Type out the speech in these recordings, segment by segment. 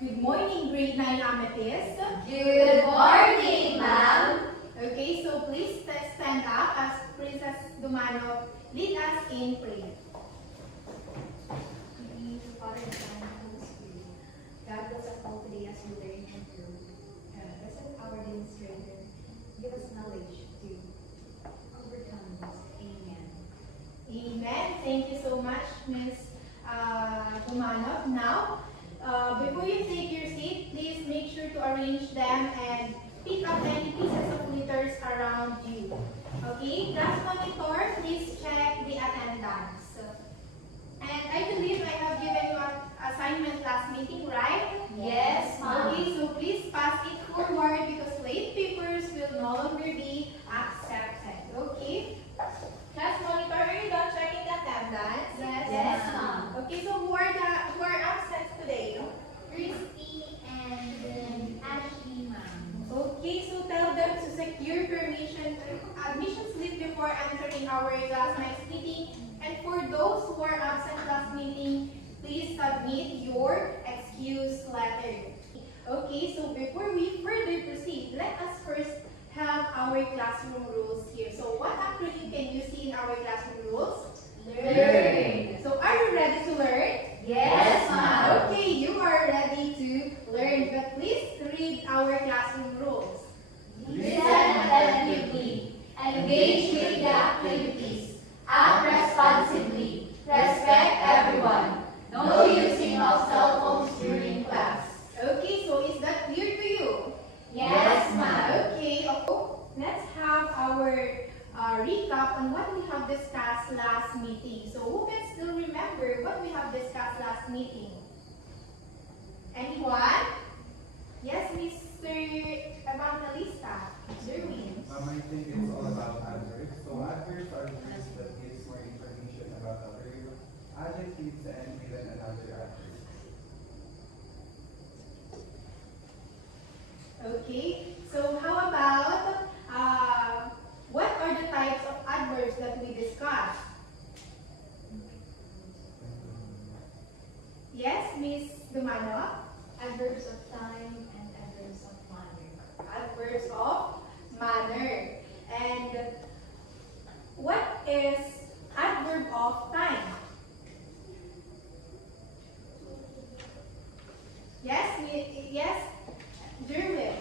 Good morning, grade 9 Amethyst. Good morning, ma'am. Okay, so please stand up as Princess Dumano lead us in prayer. Father, Son, and Holy Spirit, God bless us all today as we learn and grow. Bless our demonstrator. Give us knowledge to overcome this. Amen. Amen. Thank you so much, Miss Dumano. Now, before you take your seat, please make sure to arrange them and pick up any pieces of litters around you. Okay, class monitor, please check the attendance. And I believe I have given you an assignment last meeting, right? Yes, ma'am. Okay, so please pass it forward because late papers will no longer be accepted. Okay? Class monitor, are you done checking the attendance? Yes, ma'am. Okay, so who are absent today? Christy and Ashley, ma'am. Okay, so tell them to secure admission slip before entering our class next meeting. And for those who are absent last meeting, please submit your excuse letter. Okay, so before we further proceed, let us first have our classroom rules here. So what acronym can you see in our classroom rules? Learn. So are you ready to learn? Yes, ma'am. Okay, you are ready to learn, but please read our classroom rules. Listen attentively. Engage with the activities. Act responsibly. Respect everyone. No using of cell phones during class. Okay, so is that clear to you? Yes, ma'am. Okay, let's have our recap on what we have discussed last meeting. So who can still remember what we have discussed last meeting? Anyone? Yes, Mr. Evangelista. Derwin. I think it's all about adverbs. So adverbs are words that gives more information about a verb, adjectives, and even another adverb. Okay, so how about what are the types of adverbs that we discussed? Yes, Miss Dumano? Adverbs of time and adverbs of manner. Adverbs of manner. And what is adverb of time? Yes, Jerwin.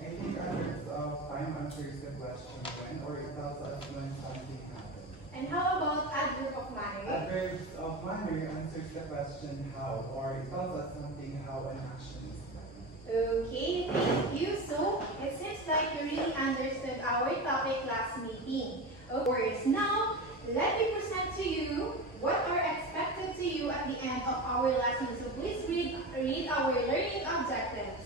I think adverbs of time answers the question when, or it tells us when something happened. And how about adverb of manner? Adverbs of manner answers the question how, or it tells us something how an action is done. Okay, thank you. So it seems like you really understood our topic last meeting. Of course, now let me present to you what are expected to you at the end of our lesson. So please read our learning objectives.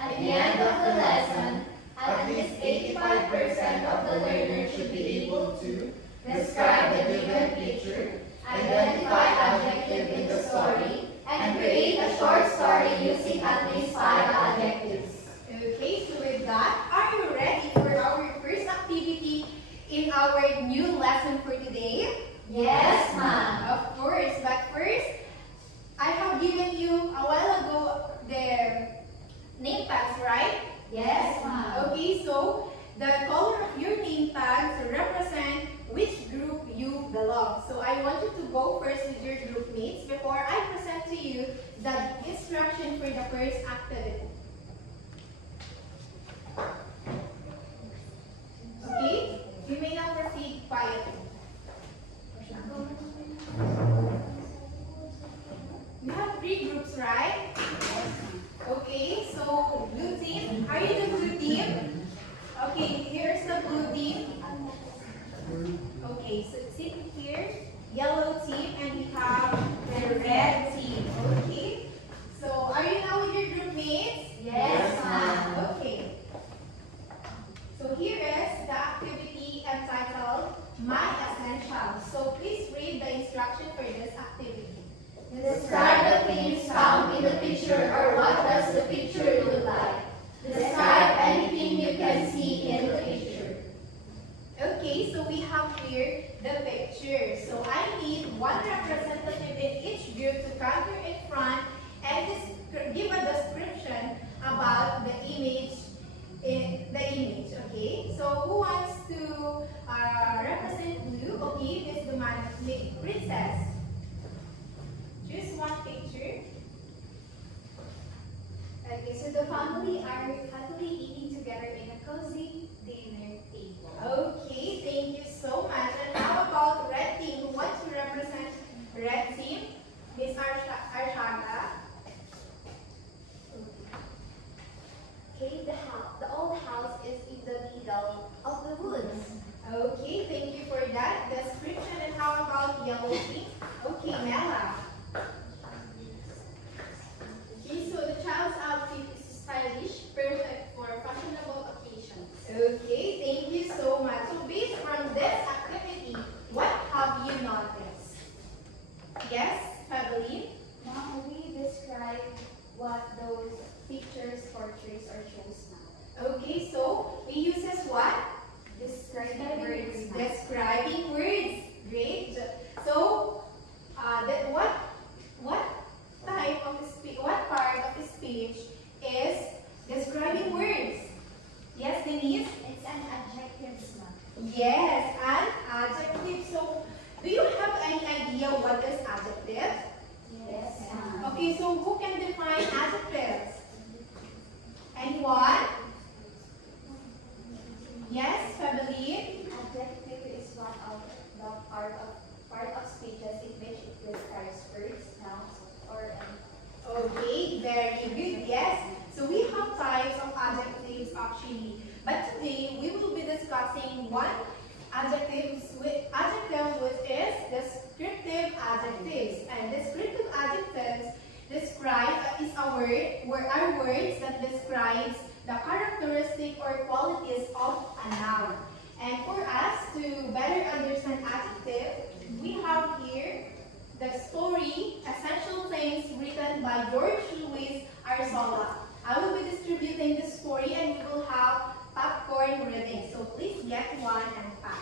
At the end of the lesson, at least 85% of the learner should be able to describe the given picture, identify adjective in the story, and create a short story using at least 5 adjectives. Okay, so with that, are you ready for our first activity in our new lesson for today? Yes, ma'am. Of course, but first, I have given you a while ago the name tags, right? Yes, ma'am. Okay, so the color of your name tags represent which group you belong. So I want you to go first with your group mates before I present to you the instruction for the first activity. Okay, you may now proceed quietly. You have 3 groups, right? Okay, so blue team, are you the blue team? Okay, here's the blue team. Okay, so sit here, yellow team, and we have the red team. Okay, so are you now with your group mates? Yes, ma'am. Okay. So here is the activity entitled My Essentials. So please read the instruction for this activity. Describe the things found in the picture, or what does the picture look like. Describe anything you can see in the picture. Okay, so we have here the picture. So I need one representative in each group to come here in front and give a The family are happily eating together in a cozy dinner table. Okay, thank you so much. And how about red team? Who wants to represent red team? Miss Arshaga. Okay, the old house is in the middle of the woods. Okay, thank you for that description. And how about yellow team? Okay, Mela. Okay, so the child's outfit is stylish, perfect for fashionable occasions. Okay, thank you so much. So based from this activity, what have you noticed? Yes, Fabeline? Now we describe what those pictures, portraits, or shows now. Okay, so we uses what? Describing words now. Describing words. Great. So, what type of speech? What part of the speech is describing words? Yes, Denise. It's an adjective now. Yes, an adjective. So, do you have any idea what is adjective? Yes, ma'am. Okay, so who can define adjectives? Anyone? Yes, Fabeline? Adjective is one of the part of speeches in which it describes words, nouns, or an Okay, very good. Yes. So we have types of adjectives actually. But today we will be discussing one adjective which is descriptive adjectives. And descriptive adjectives are words that describes the characteristic or qualities of a noun. And for us to better understand adjective, we have here the story, Essential Things, written by George Louis Arzola. I will be distributing this story and we will have popcorn reading. So please get one and pass.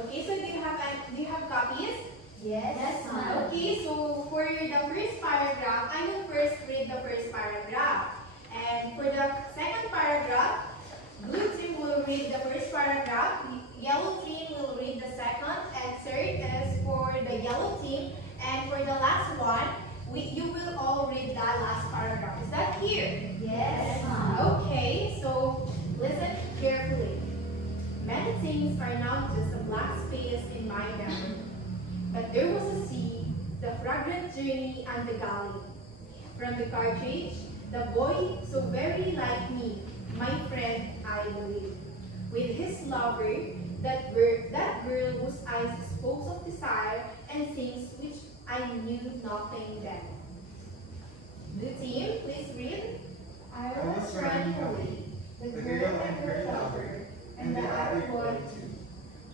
Okay, so do you have copies? yes, ma'am. Okay, so for the first paragraph, I will first read the first paragraph. And for the second paragraph, blue team will read the first paragraph, yellow team will read the second, and third is for the yellow team. And for the last one, you will all read that last paragraph. Is that clear? Yes, ma'am. Okay, so listen carefully. Many things are now just a black space in my memory. But there was a sea, the fragrant journey, and the galley. From the cartridge, the boy so very like me, my friend, I believe. With his lover, that girl whose eyes spoke of desire and things which I knew nothing then. Blue team, please read. I was running away, the girl and her lover, and the other boy too.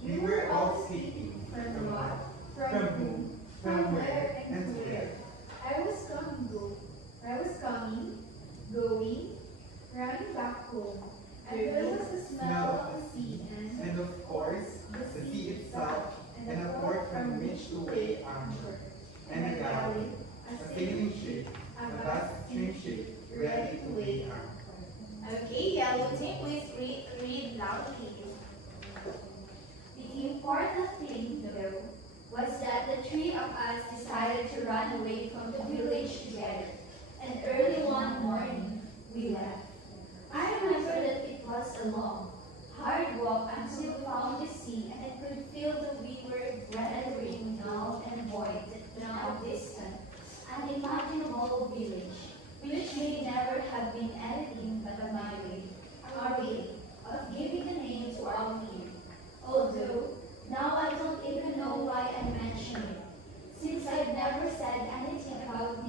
We were all escaping. From what? From whom? From where? And where? I was coming, going, running back home. And there was the smell of the sea And of course, the sea itself, and a port from which to weigh anchor, and a galley, a sailing ship, a vast steamship, ready to weigh anchor. Okay, yellow team, please read loudly. The important thing, though, was that the three of us decided to run away from the village together. And early one morning, we left. I remember that it was a long, hard walk until we found the sea, and I could feel that we were gathering null and void that now distant, unimaginable village, which may never have been anything but our way of giving a name to our fear. Although, now I don't even know why I mention it, since I've never said anything about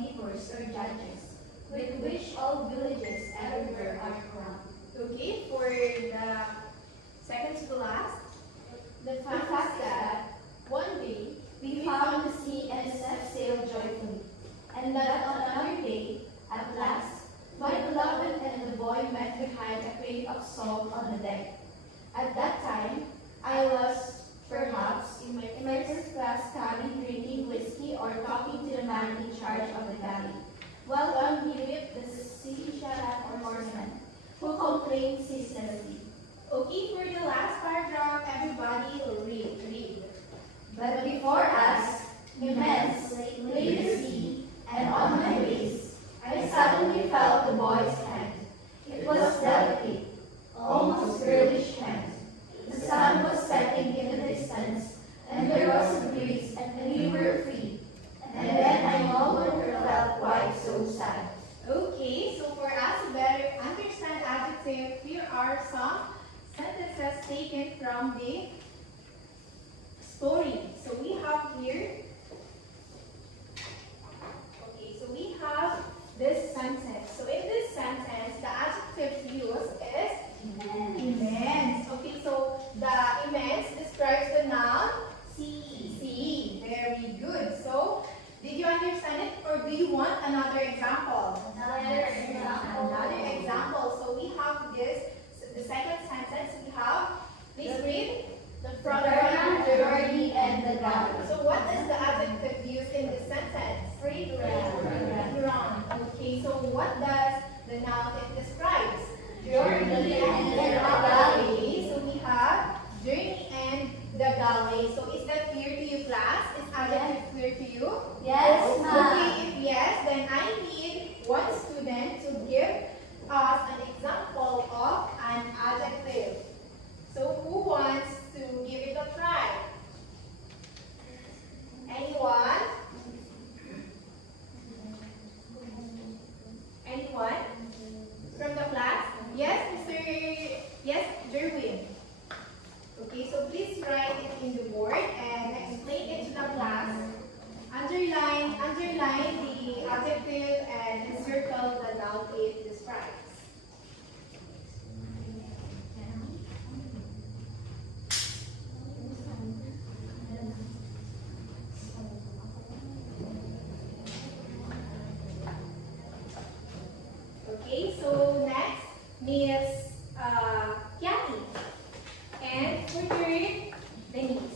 majority, and the galley. So what is the adjective used in this sentence? Ground. Okay, so what does the noun it describes? Journey and the galley. Okay, so we have journey and the galley. So is that clear to you, class? Is adjective clear to you? Yes, ma'am. Okay, if yes, then I need one student to give us an example of an adjective. So who wants to give it a try? Anyone? Anyone? From the class? Yes, Mr. Yes, Jerwin. Okay, so please write it in the board and explain it to the class. Underline the adjective and encircle the noun it describes. Okay, so next, Miss Kiani. And for third, Denise.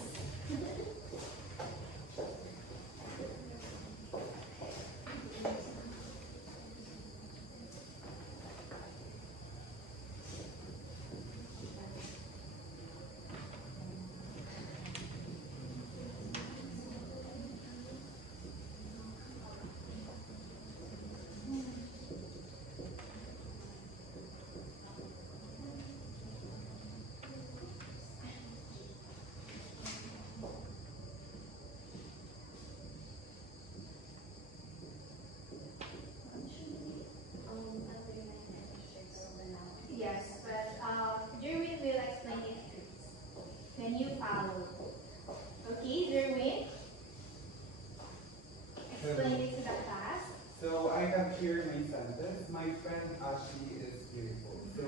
Yes, but Jerwin will explain it. Can you follow? Okay, Jerwin, explain it to the class. So I have here my sentence. My friend Ashley is beautiful. So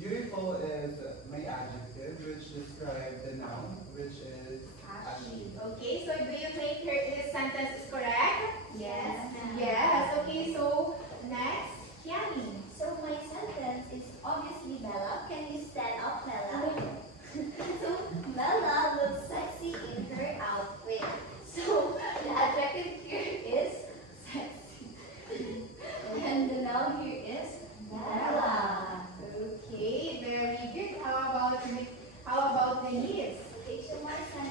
beautiful is my adjective, which describes the noun, which is Ashley. Okay, so do you think his sentence is correct? Yes, ma'am. Yes. Okay, so next, Kiani. So my sentence is obviously Bella. Can you stand up, Bella? So Bella looks sexy in her outfit. So the adjective here is sexy. And the noun here is Bella. Okay, very good. How about Denise? Okay, so my sentence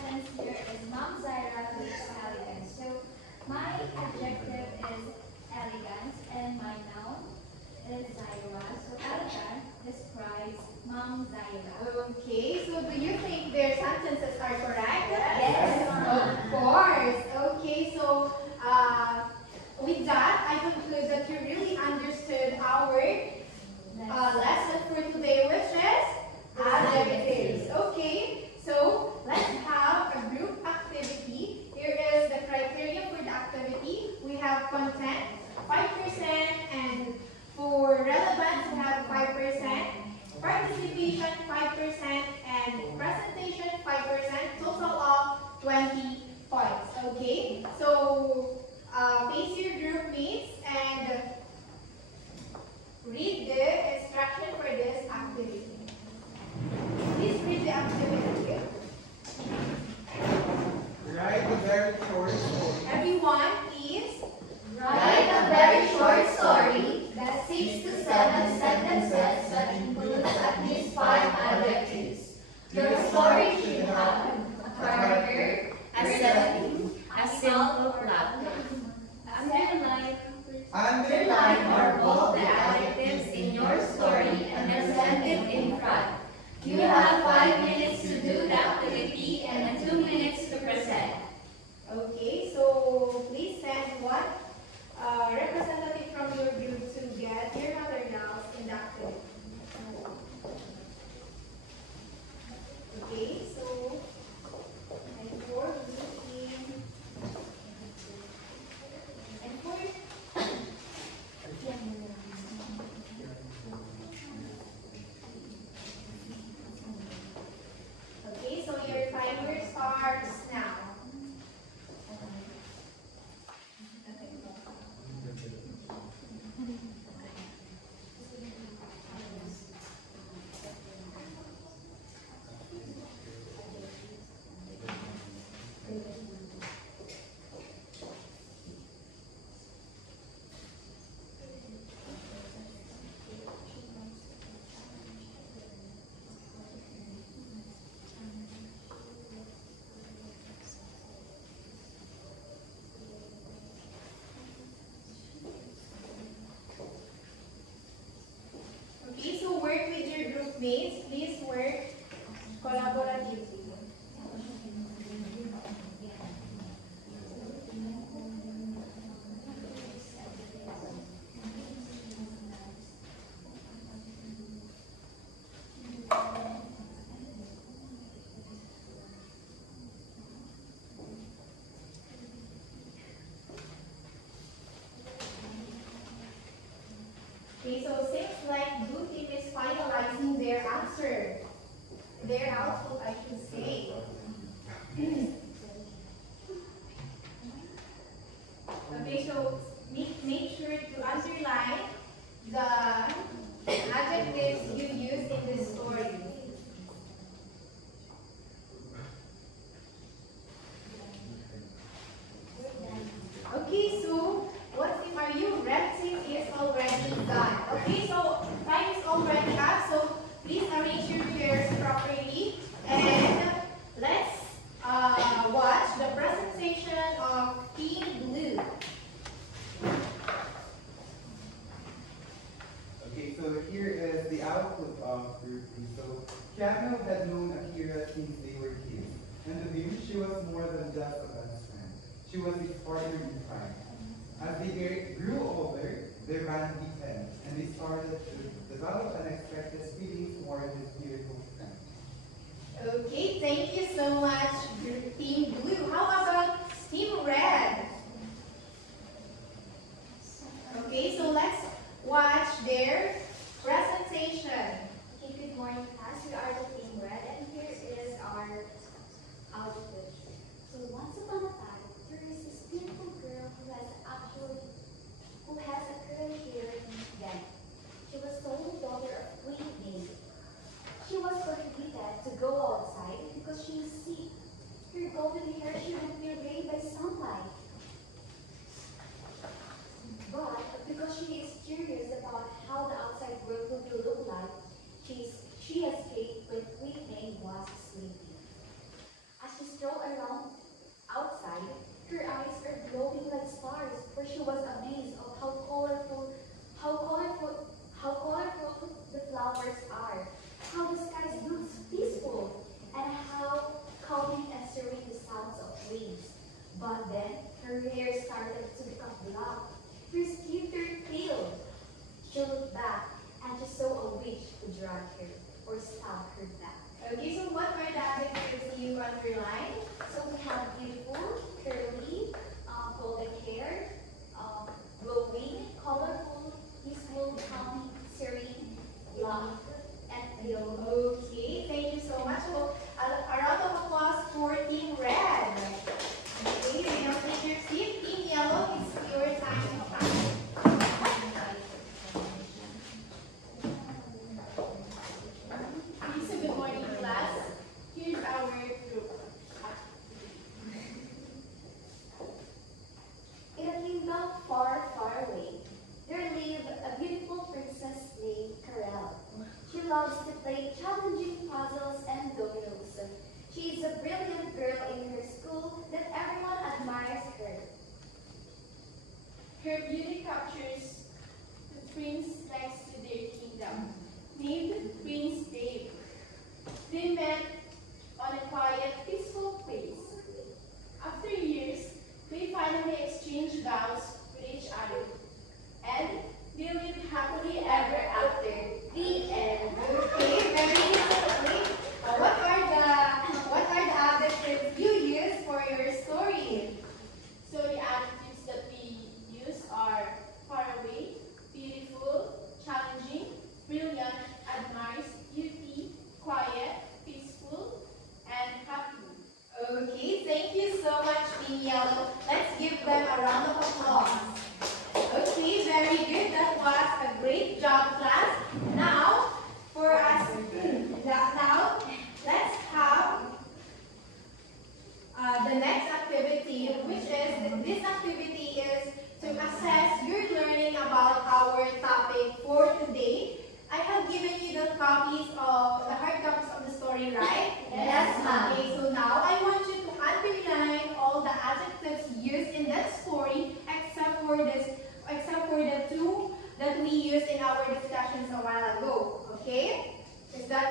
mates, please work collaboratively. Okay, so seems like blue team is finalizing their answer. Their output, I should say. Okay, so make sure to underline the adjectives you use in this story. Okay, so what if are you? Red team is already done. Okay, so time is already up. So please arrange your chairs properly and let's watch the presentation of Team Blue. Okay, so here is the output of group B. So Camille had known Akira since they were kids, and to him she was more than just a best friend. She was his partner in crime. As they grew older, their bond deepened, and they started to develop unexpected feelings for this beautiful friend. Okay, thank you so much, Team Blue. How about Team Red? Okay, so let's watch their presentation. Okay, good morning, class. We are the Team Red, and here is our outfit. So once upon a time, there is this beautiful girl who has a curly hair named Jen. She was the only daughter of Queen Amy. She was prohibited to go outside because she is sick. Her golden hair shouldn't be rained by sunlight. But because she is curious about how the outside world will look like, she escaped when Queen May was sleeping. As she strolled around outside, her eyes are glowing like stars, for she was amazed of how colorful the flowers are, how the sky looks peaceful, and how calming and serene the sounds of waves. But then her hair started to become black. Her skin turned pale. She looked back and she saw a witch who dragged her or stabbed her back. Okay, so what are the adjectives you underline? So we have beautiful, curly, golden hair, glowing, colorful, peaceful, calming, serene, black, and pale. Okay, thank you so much. So a round of applause for Team Red. Okay, you now take your seat. Team Yellow, it's your time to shine. Okay, so good morning, class. Here's our group. In a kingdom far, far away, there lived a beautiful princess named Carol. She loves to play challenging puzzles and dominoes. She is a brilliant girl in her school that everyone admires her. Her beauty captures the prince next to their kingdom, named Prince Dave. They met on a quiet, peaceful place. After years, they finally exchanged vows with each other, and they lived happily ever after. The end. Okay, very good. What are the adjectives you use for your story? So the adjectives that we use are far away, beautiful, challenging, brilliant, admires, beauty, quiet, peaceful, and happy. Okay, thank you so much, Team Yellow. Let's give them a round of applause. Okay, very good. That was a great job, class. Now, for us, now let's have the next activity, which is, this activity is to assess your learning about our topic for today. I have given you the copies of, the hard copies of the story, right? Yes, ma'am. Okay, so now I want you to underline all the adjectives used in that story except for the two that we used in our discussions a while ago. Okay? Is that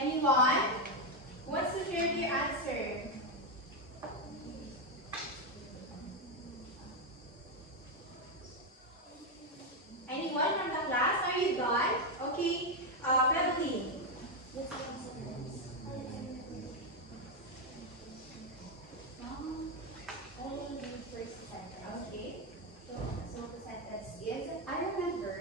Anyone who wants to share their answer? Anyone from the class? Are you done? Okay, Beverly. Only the first sentence. Okay. So the sentence is, I remember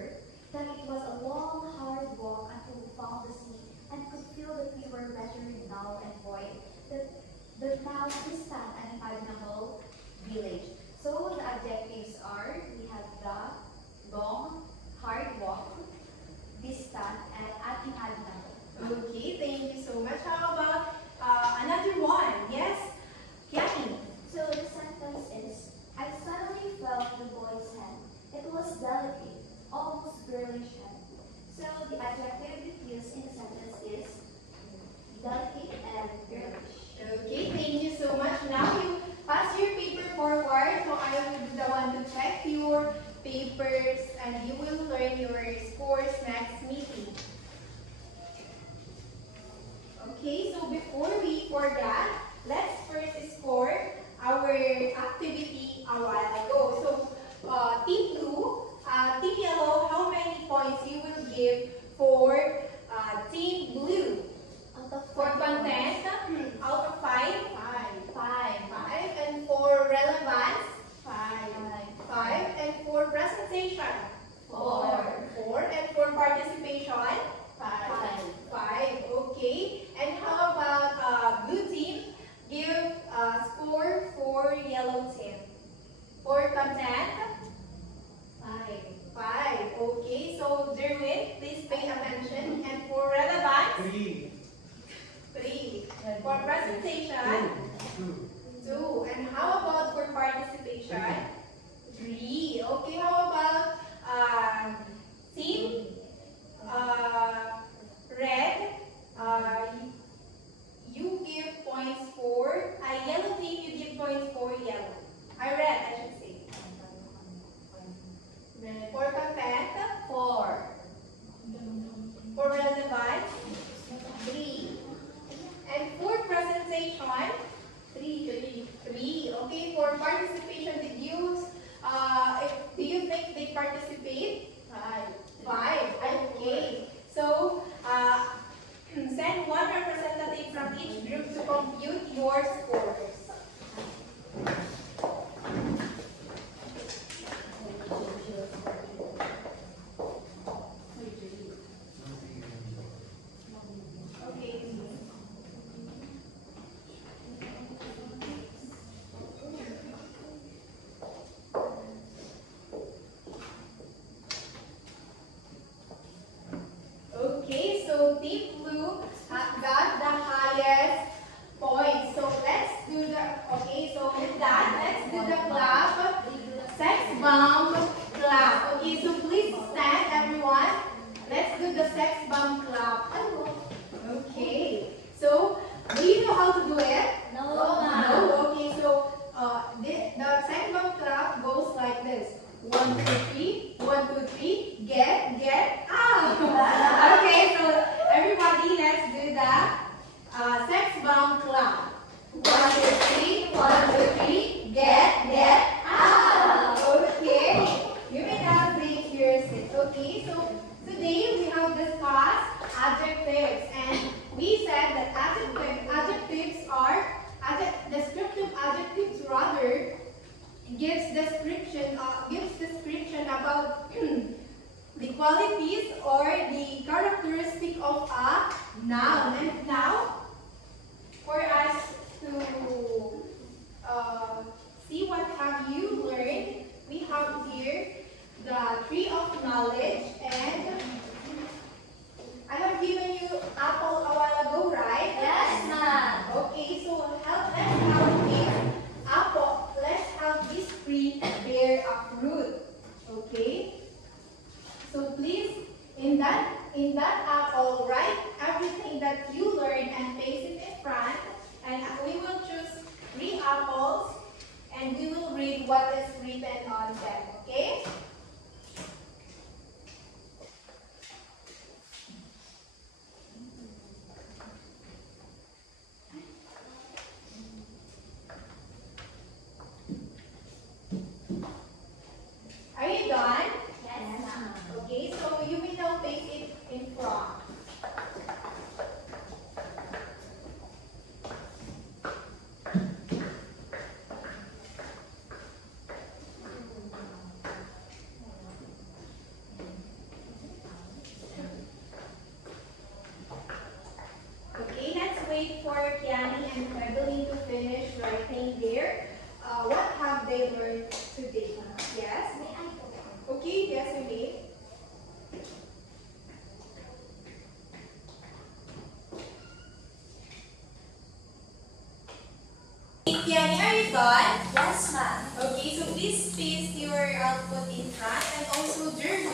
that it was a long, hard walk until we found the sea and could feel that we were measuring null and void, that now distant and unimaginable village. So the adjectives are, we have the long, hard walk, distant, and unimaginable. Okay, thank you so much. How about another one? Yes, Yaki. So the sentence is, I suddenly felt the boy's hand. It was delicate, almost girlish hand. So the adjective used in the sentence is delicate and girlish. Okay, thank you so much. Now you pass your paper forward, so I will be the one to check your papers and you will learn your scores next meeting. Okay, so before we forget, let's first score our activity a while ago. So, Team Blue, Team Yellow, how many points you will give for Team Blue? Out of For content, out of 5? 5. And for relevance? 5. And for presentation? 4. And for participation? 5. Okay. And how about blue team? Give score for yellow team. For content? 5. Okay. So Derwin, please pay attention. And for relevance? 3. For presentation? 2. And how about for participation? 3. Okay, how about team red? You give points for yellow team. You give points for yellow. Red, I should say. For content, 4. For relevance, 3. And for presentation, 3. Okay, for participation, do you think they participate? 5. Okay. So, send one representative from each group to compute your scores. Okay. Okay, so Team Blue got the highest points. So let's do so with that, let's do the clap. Sex bomb clap. Okay, so please stand everyone. Let's do the sex bomb clap. Okay, so do you know how to do it? No. Okay, so the sex bomb clap goes like this. 1, 2, 3. 1, 2, 3. Get out. Okay, so everybody, let's do the sex bomb clap. 1, 2, 3. 1, 2, 3. Get out. Okay, you may now take your seat. Okay, so today we have discussed adjectives, and we said that adjectives are descriptive adjectives rather gives description about the qualities or the characteristic of a noun. And now, for us to see what have you learned, we have here the tree of knowledge, and I have given you apple a while ago, right? Yes, ma'am. Okay, so let's have this apple. Let's have this tree bear a fruit. Okay. So please, in that apple, write everything that you learned wait for Kiani and Evelyn to finish writing there. What have they learned today? Yes? Okay, yes, you may. Kiani, are you done? Yes, ma'am. Okay, so please paste your output in front and also journal.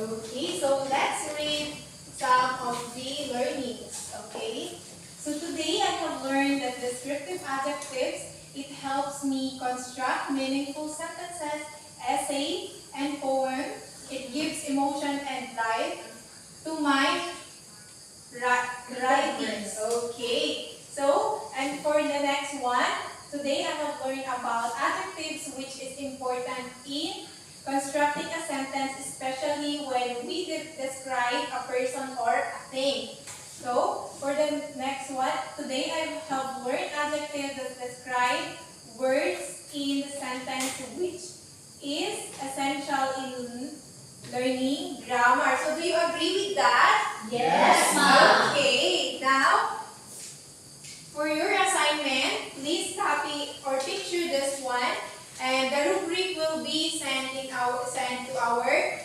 Okay, so let's read some of the learnings. Okay, so today I have learned that descriptive adjectives, it helps me construct meaningful sentences, essay, and poem. It gives emotion and life to my writings. Okay, so and for the next one, today I have learned about adjectives, which is important in constructing a sentence, especially when we describe a person or a thing. So for the next one, today I have learned adjectives that describe words in the sentence, which is essential in learning grammar. So do you agree with that? Yes, ma'am. Okay, now for your assignment, please copy or picture this one, and the rubric will be sent to our